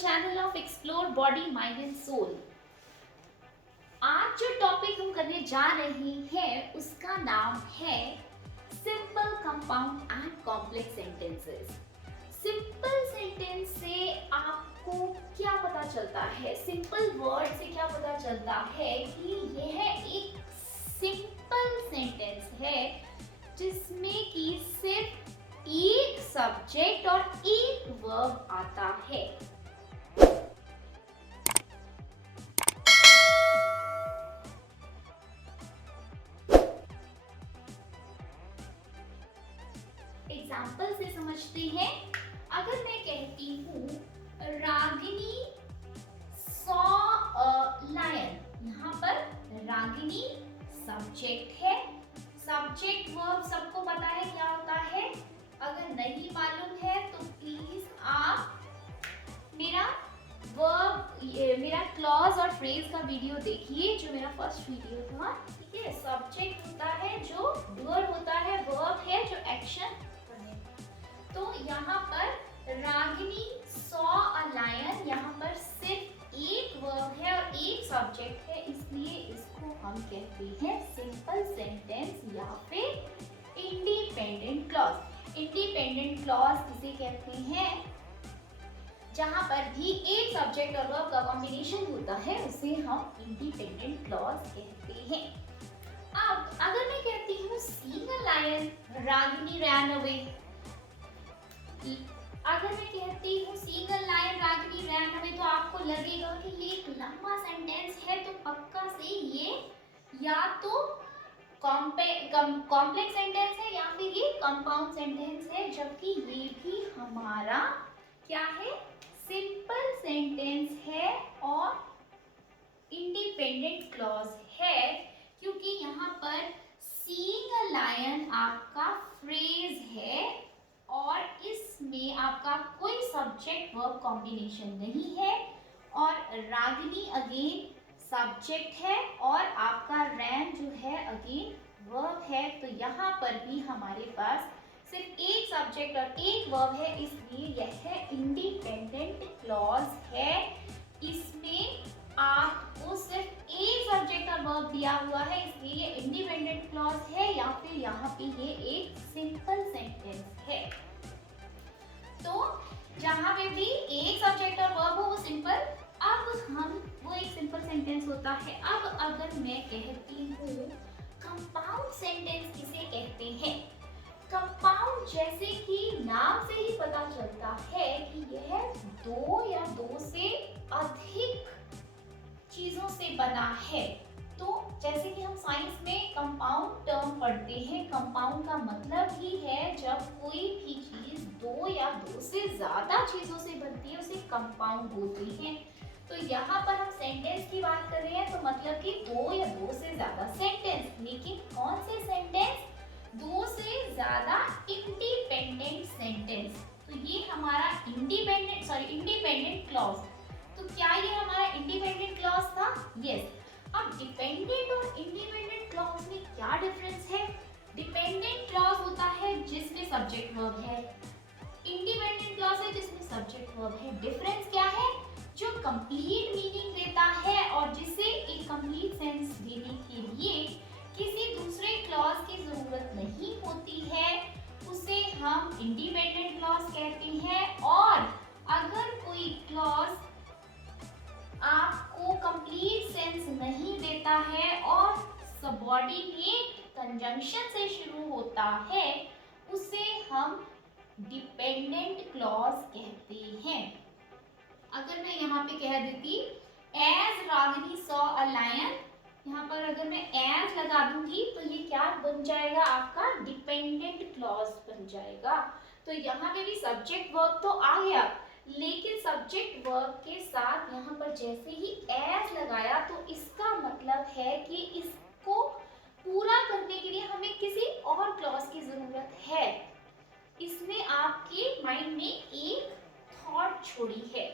Channel of explore body mind and soul. आज जो topic हम करने जा रहे हैं उसका नाम है simple compound and complex sentences. Simple sentence से आपको क्या पता चलता है, सिंपल वर्ड से क्या पता चलता है कि यह एक सिंपल सेंटेंस है जिसमें कि सिर्फ एक सब्जेक्ट और एक वर्ब आता है। एग्जाम्पल से समझते हैं। अगर मैं कहती हूँ रागिनी सॉ अ लायन, यहाँ पर रागिनी सब्जेक्ट है। सब्जेक्ट वर्ब सबको पता है क्या होता है। अगर नहीं मालूम है तो प्लीज आप मेरा क्लॉज और फ्रेज का वीडियो देखिए, जो मेरा फर्स्ट वीडियो था। ठीक है, सब्जेक्ट होता है जो डूअर होता है, वर्ब है जो एक्शन करने। तो यहाँ पर रागिनी सॉ अ लायन, यहाँ पर सिर्फ एक वर्ब है और एक सब्जेक्ट है, इसलिए इसको हम कहते हैं सिंपल सेंटेंस या फिर इंडिपेंडेंट क्लॉज। इंडिपेंडेंट क्लॉज किसे कहते हैं? जहां पर भी एक सब्जेक्ट और वर्ब का कॉम्बिनेशन होता है उसे हम इंडिपेंडेंट क्लॉज कहते हैं। अब अगर मैं कहती हूँ seeing a lion Ragini ran away, अगर मैं कहती हूँ seeing a lion Ragini ran away, तो आपको लगेगा कि ये एक लंबा सेंटेंस है, तो पक्का से ये या तो कॉम्प्लेक्स सेंटेंस है या फिर ये कंपाउंड सेंटेंस है, जबकि ये भी हमारा क्या है, सिंपल सेंटेंस है और इंडिपेंडेंट क्लॉज है, क्योंकि यहाँ पर सीइंग अ लायन आपका फ्रेज है और इसमें आपका कोई सब्जेक्ट वर्ब कॉम्बिनेशन नहीं है, और रागिनी अगेन सब्जेक्ट है और आपका रैन जो है अगेन वर्ब है। तो यहाँ पर भी हमारे पास सिर्फ एक सब्जेक्ट और एक वर्ब है, इसलिए यह इंडिपेंडेंट क्लॉज है। इसमें आपको सिर्फ एक सब्जेक्ट और वर्ब दिया हुआ है, इसलिए ये इंडिपेंडेंट क्लॉज है या फिर यहाँ पे ये एक सिंपल सेंटेंस है। तो जहाँ पे भी एक सब्जेक्ट और वर्ब हो वो सिंपल, वो एक सिंपल सेंटेंस होता है। अब अगर मैं कहती हूँ कंपाउंड सेंटेंस किसे कहते हैं? कंपाउंड जैसे कि नाम से ही पता चलता है कि यह दो या दो से अधिक चीजों से बना है। तो जैसे कि हम साइंस में कंपाउंड टर्म पढ़ते हैं, कंपाउंड का मतलब ही है जब कोई भी चीज दो या दो से ज्यादा चीजों से बनती है उसे कंपाउंड बोलते हैं। तो यहाँ पर हम सेंटेंस की बात कर रहे हैं, तो मतलब कि दो या दो से ज्यादा सेंटेंस, लेकिन कौन से सेंटेंस? दो से ज्यादा इंडिपेंडेंट सेंटेंस। तो ये हमारा इंडिपेंडेंट क्लॉज। तो क्या ये हमारा इंडिपेंडेंट क्लॉज था? यस। अब डिपेंडेंट और इंडिपेंडेंट क्लॉज में क्या डिफरेंस है? डिपेंडेंट क्लॉज होता है जिसमें सब्जेक्ट वर्ब है, इंडिपेंडेंट क्लॉज है जिसमें सब्जेक्ट वर्ब है। डिफरेंस क्या है? जो कंप्लीट मीनिंग देता है और जिसे एक कंप्लीट सेंस देने के लिए किसी दूसरे क्लॉज की जरूरत नहीं होती है, उसे हम इंडिपेंडेंट क्लॉज कहते हैं। और अगर कोई क्लॉज आपको कंप्लीट सेंस नहीं देता है और सबऑर्डिनेट कंजंक्शन से शुरू होता है, उसे हम डिपेंडेंट क्लॉज कहते हैं। अगर मैं यहाँ पे कह देती as Ragini saw a lion, यहाँ पर अगर मैं एज लगा दूंगी तो ये क्या बन जाएगा? आपका डिपेंडेंट क्लॉज बन जाएगा। तो यहाँ पे भी सब्जेक्ट वर्ब तो आ गया, लेकिन सब्जेक्ट वर्ब के साथ यहाँ पर जैसे ही एज लगाया तो इसका मतलब है कि इसको पूरा करने के लिए हमें किसी और क्लॉज की जरूरत है। इसने आपके माइंड में एक थॉट छोड़ी है।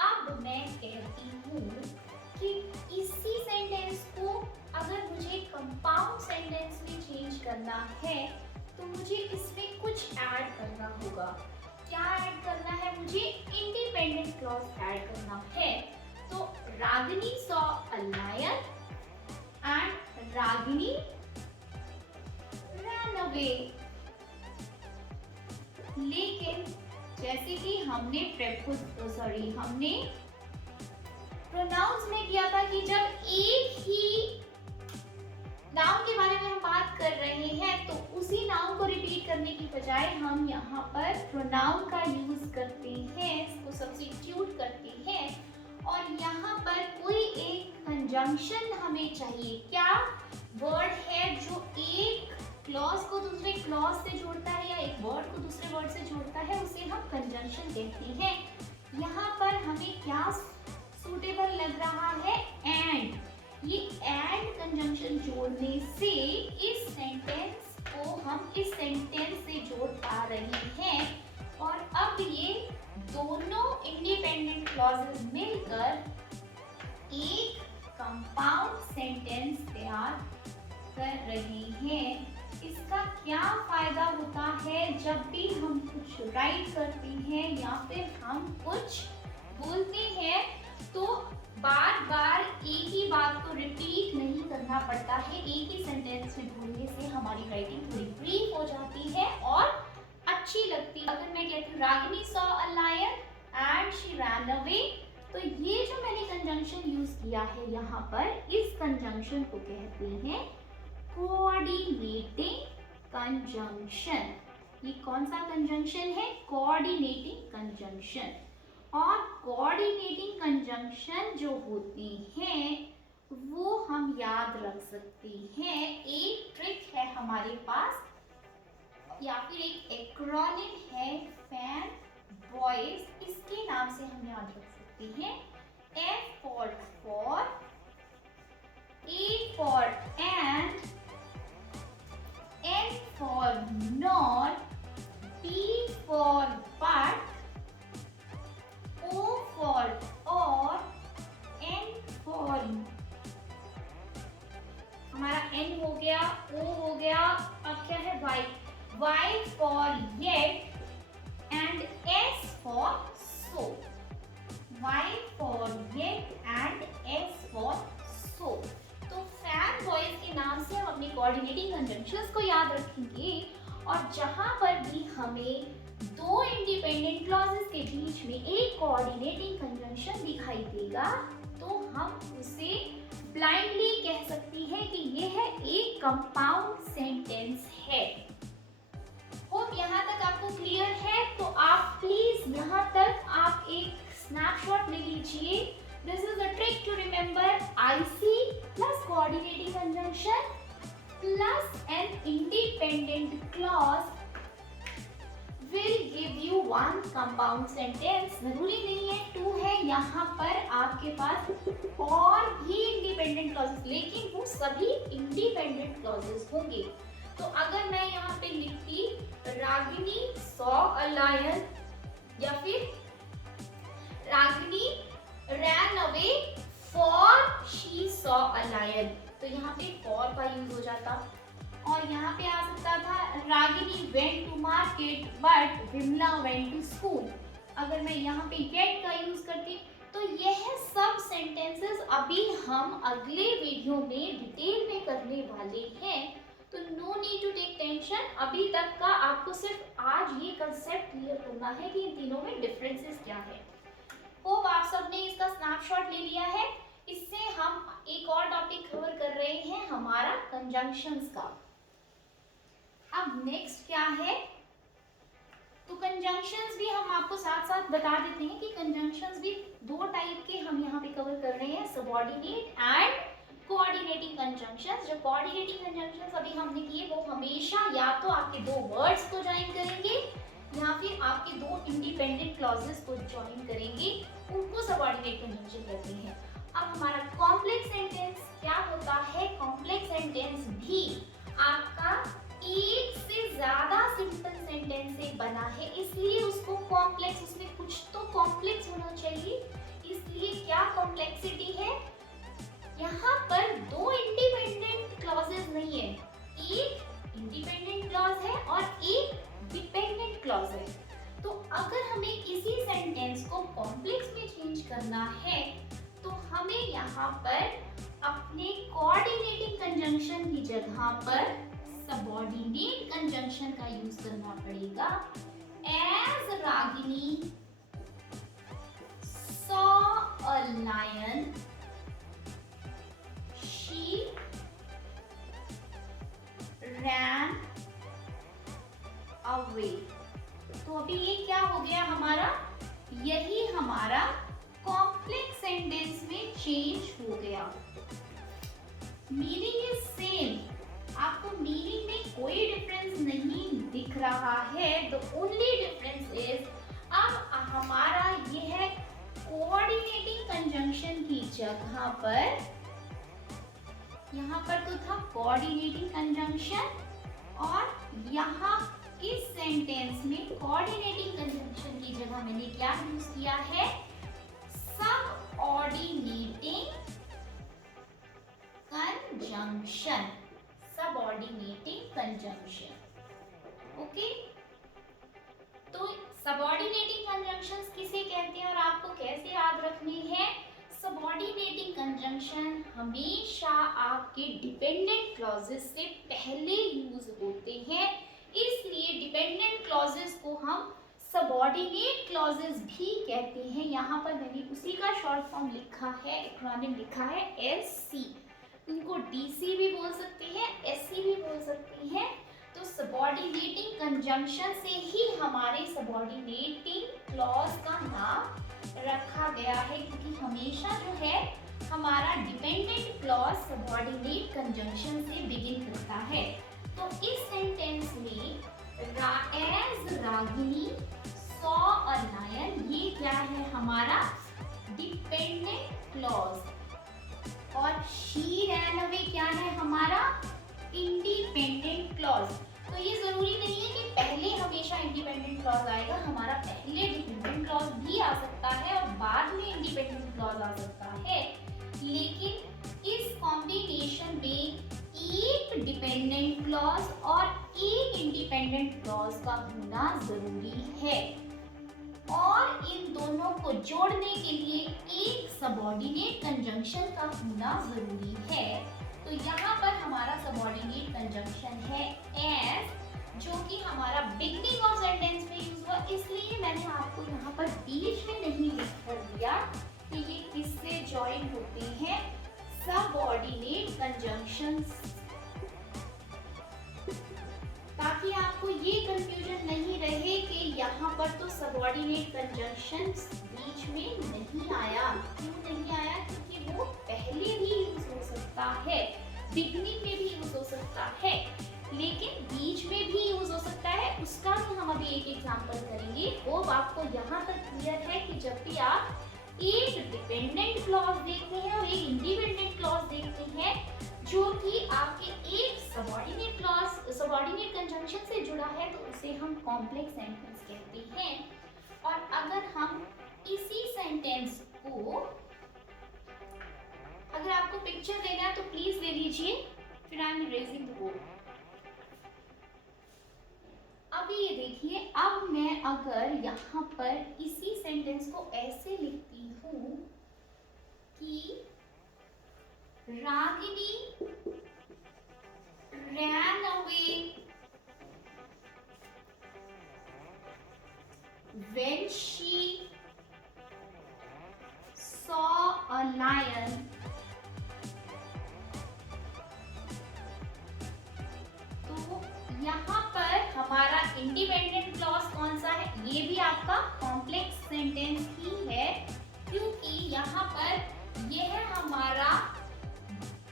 अब मैं कहती हूँ कि इसी सेंटेंस को अगर मुझे कंपाउंड सेंटेंस में चेंज करना है तो मुझे इसमें कुछ ऐड करना होगा। क्या ऐड करना है, मुझे इंडिपेंडेंट क्लॉज ऐड करना है। तो Ragini saw a lion and Ragini run away. लेकिन जैसे कि हमने हमने प्रोनाउंस में किया था कि जब एक ही नाउन के बारे में हम बात कर रहे हैं तो उसी नाउन को रिपीट करने की बजाय हम यहाँ पर प्रोनाउन का यूज करते हैं, इसको सब्स्टिट्यूट करते हैं और यहाँ पर कोई एक कंजंक्शन हमें चाहिए। क्या वर्ड है जो एक क्लॉज को दूसरे क्लॉज से जोड़ता है या एक वर्ड को दूसरे वर्ड से जोड़ता है, उसे हम कंजंक्शन कहते हैं। यहाँ पर हमें क्या सूटेबल लग रहा है, एंड। ये एंड कंजंक्शन जोड़ने से इस सेंटेंस को हम इस सेंटेंस से जोड़ पा रहे हैं और अब ये दोनों इंडिपेंडेंट क्लॉजेस मिलकर एक कंपाउंड सेंटेंस तैयार कर रहे हैं। इसका क्या फायदा होता है, जब भी हम कुछ राइट करते हैं या फिर हम कुछ बोलते हैं तो बार बार एक ही बात को रिपीट नहीं करना पड़ता है। एक ही सेंटेंस में बोलने से हमारी राइटिंग थोड़ी ब्रीफ हो जाती है और अच्छी लगती है। अगर मैं कहती हूँ Ragini saw a lion and she ran away, तो ये जो मैंने कंजंक्शन यूज किया है यहाँ पर, इस कंजंक्शन को कहते हैं कोऑर्डिनेटिंग कंजंक्शन। ये कौन सा कंजंक्शन है, कोऑर्डिनेटिंग कंजंक्शन। और कोऑर्डिनेटिंग कंजंक्शन जो होती हैं वो हम याद रख सकते हैं। एक ट्रिक है हमारे पास या फिर एक एक्रोनिम है फैन बॉयज, इसके नाम से हम याद रख सकते हैं। F for, A for and, N for not, B for but, O for or, N for, हमारा N हो गया, O हो गया, अब क्या है Y, Y for yet and S for so, Y for yet and S for so। तो fan boys के नाम से हम अपनी कोऑर्डिनेटिंग कंजंक्शंस को याद रखेंगे और जहां पर भी हमें दो इंडिपेंडेंट क्लॉजेस के बीच में एक कोऑर्डिनेटिंग कंजंक्शन दिखाई देगा तो हम उसे ब्लाइंडली कह सकती हैं कि यह एक कंपाउंड सेंटेंस है। होप यहाँ तक आपको क्लियर है। तो आप प्लीज यहाँ तक आप एक स्नैपशॉट ले लीजिए। This is a trick to remember IC plus coordinating conjunction plus an independent clause will give you one compound sentence। जरूरी नहीं है 2 है, यहाँ पर आपके पास और भी इंडिपेंडेंट क्लॉजेस, लेकिन वो सभी इंडिपेंडेंट क्लॉजेस होंगे। तो अगर मैं यहाँ पे लिखती रागिनी सॉ अ लायन या फिर Ragini ran away for she saw a lion, तो यहाँ पे फॉर का यूज हो जाता और यहाँ पे आ सकता था Ragini went to market but Vimla went to school. अगर मैं यहाँ पे गेट का यूज करती तो यह सब सेंटेंसेस अभी हम अगले वीडियो में डिटेल में करने वाले हैं। तो no need to take tension, अभी तक का आपको सिर्फ आज ये कंसेप्ट क्लियर करना है कि इन तीनों में डिफरेंसेस क्या है। होप आप सबने इसका स्नैपशॉट ले लिया है। इससे हम एक और टॉपिक कवर कर रहे हैं हमारा कंजंक्शंस का। अब नेक्स्ट क्या है, तो कंजंक्शंस भी हम आपको साथ साथ बता देते हैं कि कंजंक्शंस भी दो टाइप के हम यहाँ पे कवर कर रहे हैं, सबऑर्डिनेट एंड कोऑर्डिनेटिंग कंजंक्शंस। जो कोऑर्डिनेटिंग कंजंक्शंस अभी हमने किए वो हमेशा या तो आपके दो वर्ड्स को ज्वाइन करेंगे या फिर आपके दो इंडिपेंडेंट क्लॉजेस को ज्वाइन करेंगे, उनको सबऑर्डिनेट कंजंक्शन कहते हैं। अब हमारा कॉम्प्लेक्स सेंटेंस क्या होता है, कॉम्प्लेक्स सेंटेंस भी आपका एक से ज्यादा सिंपल सेंटेंस से बना है, इसलिए उसको कॉम्प्लेक्स, उसमें कुछ तो कॉम्प्लेक्स होना चाहिए। इसलिए क्या कॉम्प्लेक्सिटी है, यहाँ पर दो इंडिपेंडेंट क्लॉजेस नहीं है, एक इंडिपेंडेंट क्लॉज है और एक डिपेंडेंट क्लॉज है। तो अगर उसको कॉम्प्लेक्स में चेंज करना है तो हमें यहाँ पर अपने कोऑर्डिनेटिंग कंजंक्शन की जगह पर सबऑर्डिनेट कंजंक्शन का यूज करना पड़ेगा। As Ragini saw a lion she ran away. तो अभी ये क्या हो गया हमारा, यही हमारा कॉम्प्लेक्स सेंटेंस में चेंज हो गया। मीनिंग इज सेम, आपको मीनिंग में कोई डिफरेंस नहीं दिख रहा है। द ओनली डिफरेंस इज अब हमारा यह कोऑर्डिनेटिंग कंजंक्शन की जगह पर, यहाँ पर तो था कोऑर्डिनेटिंग कंजंक्शन और यहाँ इस सेंटेंस में कोऑर्डिनेटिंग कंजंक्शन की जगह मैंने क्या यूज किया है, subordinating conjunction. Subordinating conjunction, okay. तो सबऑर्डिनेटिंग कंजंक्शंस किसे कहते हैं और आपको कैसे याद रखने हैं। सबऑर्डिनेटिंग कंजंक्शन हमेशा आपके डिपेंडेंट क्लॉजेस से पहले यूज होते हैं, इसलिए डिपेंडेंट क्लॉजेस को हम सबऑर्डिनेट क्लॉजेस भी कहते हैं। यहाँ पर मैंने उसी का शॉर्ट फॉर्म लिखा है, एक्रोनिम लिखा है एससी। इनको डीसी भी बोल सकते हैं, एससी भी बोल सकते हैं। तो सबऑर्डिनेटिंग कंजंक्शन से ही हमारे सबऑर्डिनेटिंग क्लॉज का नाम रखा गया है, क्योंकि हमेशा जो है हमारा डिपेंडेंट क्लॉज सबऑर्डिनेट कंजंक्शन से बिगिन करता है। तो इस सेंटेंस में as Ragini saw a lion, ये क्या है हमारा डिपेंडेंट क्लॉज और शी रैन अवे क्या है हमारा इंडिपेंडेंट क्लॉज। तो ये जरूरी नहीं है कि पहले हमेशा इंडिपेंडेंट क्लॉज आएगा, हमारा पहले डिपेंडेंट क्लॉज भी आ सकता है और बाद में इंडिपेंडेंट क्लॉज आ सकता है, लेकिन इस कॉम्बिनेशन में एक डिपेंडेंट क्लॉज और एक इंडिपेंडेंट क्लॉज का होना जरूरी है और इन दोनों को जोड़ने के लिए एक सबऑर्डिनेट कंजंक्शन का होना जरूरी है। तो यहाँ पर हमारा सबऑर्डिनेट कंजंक्शन है एज, जो कि हमारा बिगनिंग ऑफ सेंटेंस में यूज हुआ, इसलिए मैंने आपको यहाँ पर बीच में नहीं लिख कर दिया कि ये किससे ज्वाइन होते हैं, सबऑर्डिनेट कंजंक्शंस, ताकि आपको ये कंफ्यूजन नहीं रहे कि यहाँ पर तो सबऑर्डिनेट कंजंक्शंस बीच में नहीं आया। क्यों नहीं आया? क्योंकि वो पहले भी यूज हो सकता है, बिगनिंग में भी यूज हो सकता है, लेकिन बीच में भी यूज हो सकता है। उसका भी हम अभी एक एग्जांपल करेंगे। वो आपको यहाँ तक क्लियर है कि जब भी आप एक डिपेंडेंट क्लॉज देखते हैं और एक इंडिपेंडेंट क्लॉज देखते हैं जो कि आपके एक सबऑर्डिनेट क्लॉज सबऑर्डिनेट कंजंक्शन से जुड़ा है, तो उसे हम कॉम्प्लेक्स सेंटेंस कहते हैं। और अगर हम इसी सेंटेंस को, अगर आपको पिक्चर देना है तो प्लीज ले लीजिए, फिर I am raising the board. अभी ये देखिए, अब मैं अगर यहाँ पर इसी सेंटेंस को ऐसे लिखती हूँ कि Ragini ran away when she saw a lion तो यहाँ पर हमारा इंडिपेंडेंट क्लॉज कौन सा है? ये भी आपका कॉम्प्लेक्स सेंटेंस ही है, क्योंकि यहाँ पर यह हमारा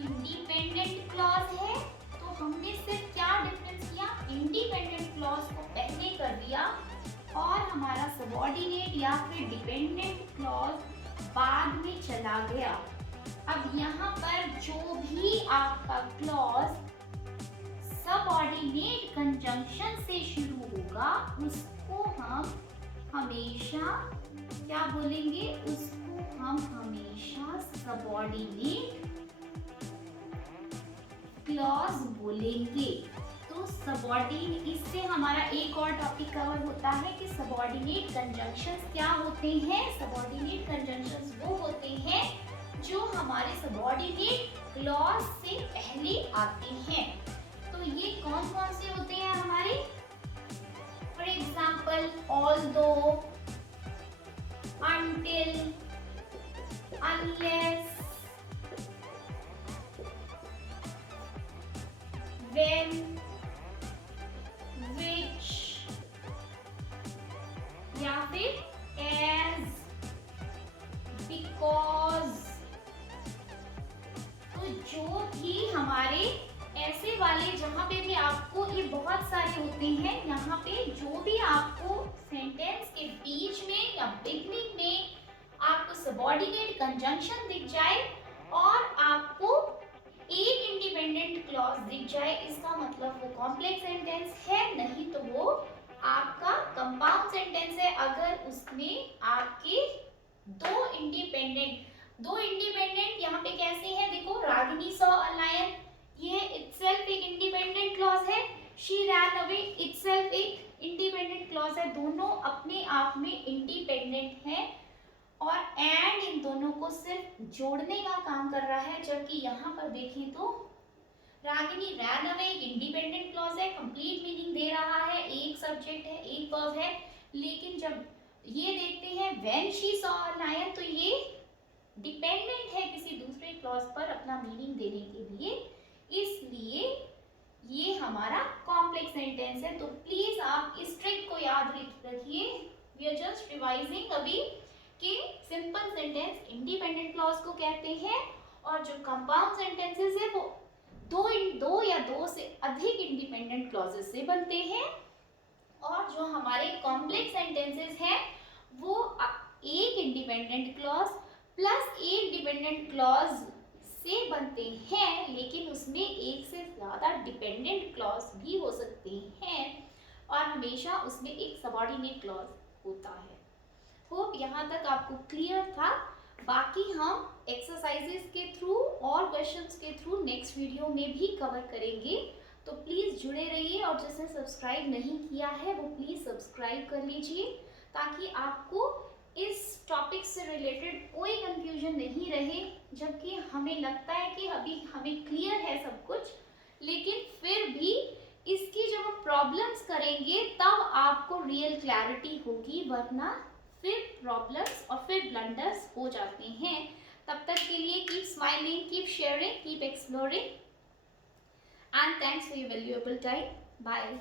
इंडिपेंडेंट क्लॉज है। तो हमने सिर्फ क्या डिफरेंस किया, इंडिपेंडेंट क्लॉज को पहले कर दिया और हमारा सबऑर्डिनेट या फिर डिपेंडेंट क्लॉज बाद में चला गया। अब यहाँ पर जो भी आपका क्लॉज सबऑर्डिनेट कंजंक्शन से शुरू होगा उसको हम हमेशा क्या बोलेंगे, उसको हम हमेशा सबऑर्डिनेट क्लॉज बोलेंगे। तो इससे हमारा एक और टॉपिक कवर होता है कि सबऑर्डिनेट कंजंक्शंस क्या होते हैं। सबऑर्डिनेट कंजंक्शंस वो होते हैं जो हमारे सबऑर्डिनेट क्लॉज से पहले आते हैं। तो ये कौन कौन से होते हैं हमारे? For example although, until, unless, when, which या फिर as, because। तो जो भी हमारे ऐसे वाले जहां पे भी आपको ये बहुत सारे होते हैं, यहाँ पे जो भी आपको सेंटेंस के बीच में या बिगनिंग में आपको सबऑर्डिनेट कंजंक्शन दिख जाए और आपको एक इंडिपेंडेंट क्लॉज दिख जाए, इसका मतलब वो कॉम्प्लेक्स सेंटेंस है, नहीं तो वो आपका कंपाउंड सेंटेंस है। अगर उसमें आपके दो इंडिपेंडेंट यहाँ पे कैसे हैं देखो, रागिनी सॉ अ लायन, ये इटसेल्फ एक इंडिपेंडेंट क्लॉज है। शी रैन अवे, इटसेल्फ एक इंडिपेंडेंट क्लॉज है। दोनों अपने आप में इंडिपेंडेंट हैं और एंड इन दोनों को सिर्फ जोड़ने का काम कर रहा है। जबकि यहाँ पर देखें तो रागिनी रैन अवे एक इंडिपेंडेंट क्लॉज है, कंप्लीट मीनिंग दे रहा है, एक सब्जेक्ट है, एक वर्ब है। लेकिन जब ये देखते हैं when she saw a lion, तो ये डिपेंडेंट है किसी दूसरे क्लॉज पर अपना मीनिंग देने के लिए, इसलिए ये हमारा कॉम्प्लेक्स सेंटेंस है। तो प्लीज आप इस ट्रिक को याद रखिए। वी आर जस्ट रिवाइजिंग अभी कि सिंपल सेंटेंस इंडिपेंडेंट क्लॉज को कहते हैं और जो कंपाउंड सेंटेंसेस है वो दो या दो से अधिक इंडिपेंडेंट क्लॉजेस से बनते हैं और जो हमारे कॉम्प्लेक्स सेंटेंसेस हैं वो एक इंडिपेंडेंट क्लॉज प्लस एक डिपेंडेंट क्लॉज से बनते हैं, लेकिन उसमें एक से ज़्यादा डिपेंडेंट क्लॉज भी हो सकते हैं और हमेशा उसमें एक सबऑर्डिनेट क्लॉज होता है। होप यहाँ तक आपको क्लियर था। बाकी हम एक्सरसाइजेस के थ्रू और क्वेश्चंस के थ्रू नेक्स्ट वीडियो में भी कवर करेंगे, तो प्लीज़ जुड़े रहिए और जिसने सब्सक्राइब नहीं किया है वो प्लीज़ सब्सक्राइब कर लीजिए ताकि आपको इस टॉपिक से रिलेटेड कोई कंफ्यूजन नहीं रहे। जबकि हमें लगता है कि अभी हमें क्लियर है सब कुछ, लेकिन फिर भी इसकी जब हम प्रॉब्लम्स करेंगे तब आपको रियल क्लैरिटी होगी, वरना फिर प्रॉब्लम्स और फिर ब्लंडर्स हो जाते हैं। तब तक के लिए keep smiling, keep sharing, keep exploring and thanks for your valuable time. Bye.